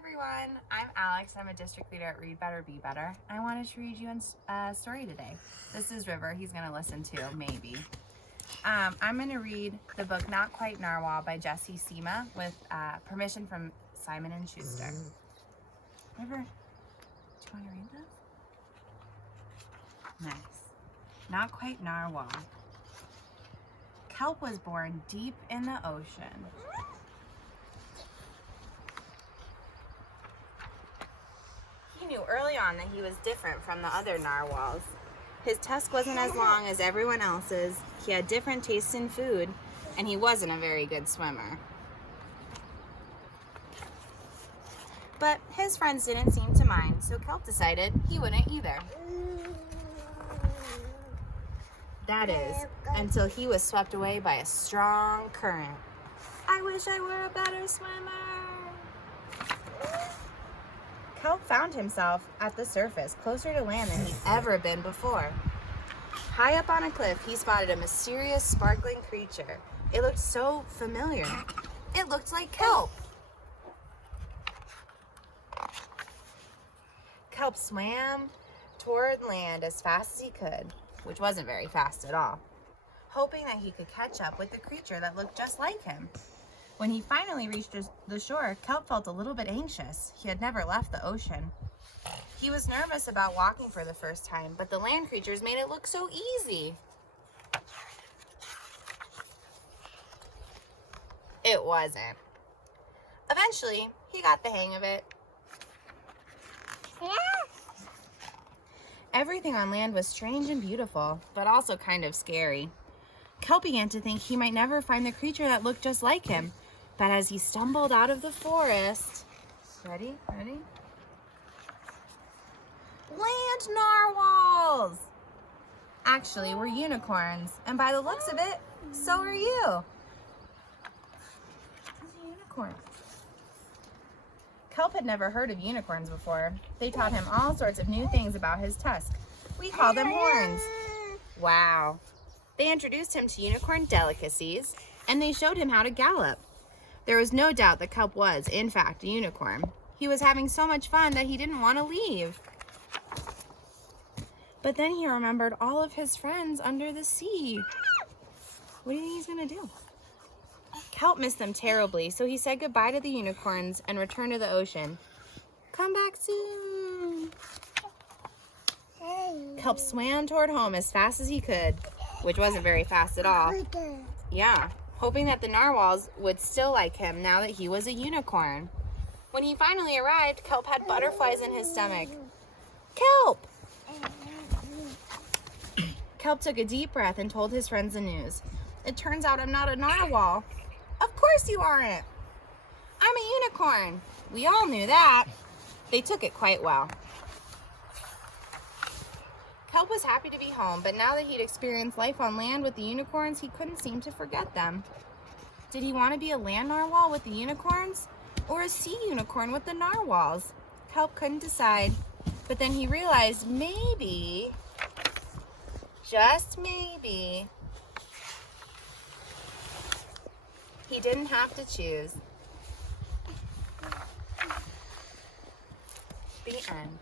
everyone, I'm Alex. I'm a district leader at Read Better, Be Better. I wanted to read you a story today. This is River. He's going to listen to, maybe. I'm going to read the book Not Quite Narwhal by Jessie Sima with permission from Simon and Schuster. River, do you want to read this? Nice. Not Quite Narwhal. Kelp was born deep in the ocean. He knew early on that he was different from the other narwhals. His tusk wasn't as long as everyone else's, he had different tastes in food, and he wasn't a very good swimmer. But his friends didn't seem to mind, so Kelp decided he wouldn't either. That is, until he was swept away by a strong current. I wish I were a better swimmer. Kelp found himself at the surface, closer to land than he'd ever been before. High up on a cliff, he spotted a mysterious, sparkling creature. It looked so familiar. It looked like Kelp. Kelp swam toward land as fast as he could, which wasn't very fast at all, hoping that he could catch up with the creature that looked just like him. When he finally reached the shore, Kelp felt a little bit anxious. He had never left the ocean. He was nervous about walking for the first time, but the land creatures made it look so easy. It wasn't. Eventually, he got the hang of it. Everything on land was strange and beautiful, but also kind of scary. Kelp began to think he might never find the creature that looked just like him. But as he stumbled out of the forest, ready? Land narwhals! Actually, we're unicorns, and by the looks of it, so are you. He's a unicorn. Kelp had never heard of unicorns before. They taught him all sorts of new things about his tusk. We call them horns. Wow. They introduced him to unicorn delicacies, and they showed him how to gallop. There was no doubt that Kelp was, in fact, a unicorn. He was having so much fun that he didn't want to leave. But then he remembered all of his friends under the sea. What do you think he's going to do? Kelp missed them terribly, so he said goodbye to the unicorns and returned to the ocean. Come back soon. Kelp swam toward home as fast as he could, which wasn't very fast at all. Yeah, hoping that the narwhals would still like him now that he was a unicorn. When he finally arrived, Kelp had butterflies in his stomach. Kelp! Kelp took a deep breath and told his friends the news. It turns out I'm not a narwhal. Of course you aren't. I'm a unicorn. We all knew that. They took it quite well. Kelp was happy to be home, but now that he'd experienced life on land with the unicorns, he couldn't seem to forget them. Did he want to be a land narwhal with the unicorns, or a sea unicorn with the narwhals? Kelp couldn't decide, but then he realized maybe, just maybe, he didn't have to choose. The end.